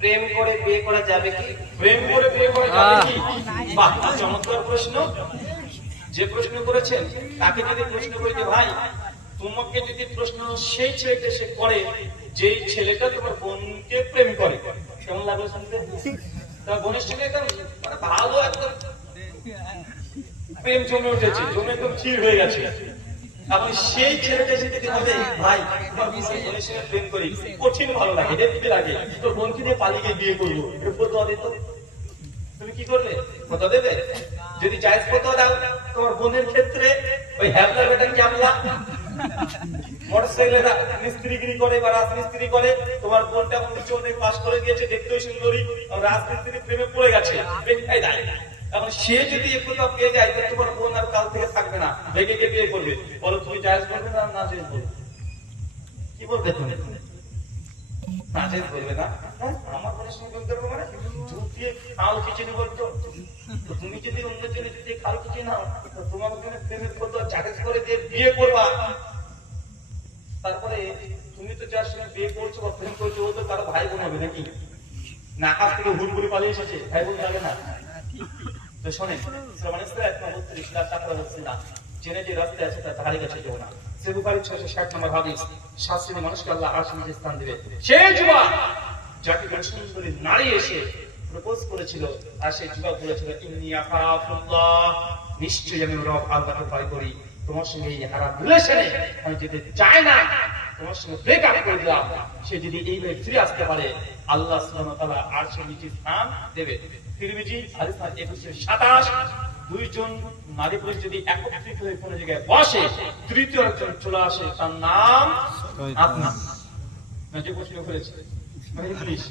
প্রেম করে বিয়ে করা যাবে কি? প্রেম করে বিয়ে করা যাবে কি? বাহ, চমৎকার প্রশ্ন। যে প্রশ্ন করেছেন তাকে যদি প্রশ্ন করি যে ভাই, তোমাকে যদি প্রশ্ন সেই ছেলেটা সে করে যেই ছেলেটা তোমার বোনকে প্রেম করে, কেমন লাগলো শুনতে? তার বোনের সঙ্গে একদম মানে ভালো একদম প্রেম জমে উঠেছে, জমে একদম চির হয়ে গেছে। এখন সেই ছেলেটা যদি বলে ভাই তোমার বোনের সঙ্গে প্রেম করি, কঠিন ভালো লাগে, দেখতে লাগে, তো বোনকে দিয়ে পালিয়ে বিয়ে করবো, এটা ফতোয়া দিত, তুমি কি করবে? ফতোয়া দেবে? যদি জায়েজ ফতোয়া দাও তোমার বোনের ক্ষেত্রে, ওই হ্যাবলা বেটা ক্যাবলা মোটরসাইকেলে মিস্ত্রিগিরি করে বা রাজমিস্ত্রি করে, তোমার বোনটা উচ্চ অনেক পাস করে দিয়েছে, দেখতেও সুন্দরী, রাজমিস্ত্রি প্রেমে পড়ে গেছে, এখন সে যদি একটু পেয়ে যায় তো তোমার বোন আর কাল থেকে থাকবে না, ভেঙে গিয়ে বিয়ে করবে। বলো তুমি জায়েজ করবে না না জায়েজ বলবে? কি বলবে তুমি? না জায়েজ বলবে না? আমার বোনের সঙ্গে প্রেম করবো মানে ঝুঁকিয়ে খাও খিচুড়ি বলতো। তো তুমি যদি অন্য জনে যদি খাও খিচুড়ি নাও, তোমার ওখানে প্রেমের কত জায়েজ করে দিয়ে বিয়ে করবা। তারপরে তুমি তো যার সঙ্গে বিয়ে করছো বা প্রেম করছো, ও তো তার ভাই বোন হবে নাকি? না, আকাশ থেকে হুড় করে পালিয়ে এসেছে, ভাই বোন যাবে না। তো শোনেন, জেনে যে রাস্তায় আছে তার ধারে কাছে যেও না। সে বুখারী 660 নম্বর হাদিস, সাত শ্রেণীর মানুষকে আল্লাহ আরশের নিচে স্থান দিবে। সেই যুবক যাকে কোন সুন্দরী নারী এসে প্রপোজ করেছিল, আর সেই যুবক বলেছিল ইন্নী আখাফুল্লাহ, নিশ্চয়ই আমি রব আল্লাহকে ভয় করি, তোমার সঙ্গে এই হারাম রিলেশনে আমি যেতে চাই না, তোমার সঙ্গে ব্রেকআপ করে দিলাম। সে যদি এইভাবে ফিরে আসতে পারে আল্লাহ সুবহানাহু ওয়া তাআলা আরশের নিচে স্থান দেবে। তিরমিজি হাদিস নাম্বার 2127, দুইজন নারী পুরুষ যদি একত্রিত হয়ে কোনো জায়গায় বসে, তৃতীয় একজন চলে আসে, তার নাম আপনি না, যে প্রশ্ন করেছে ইংলিশ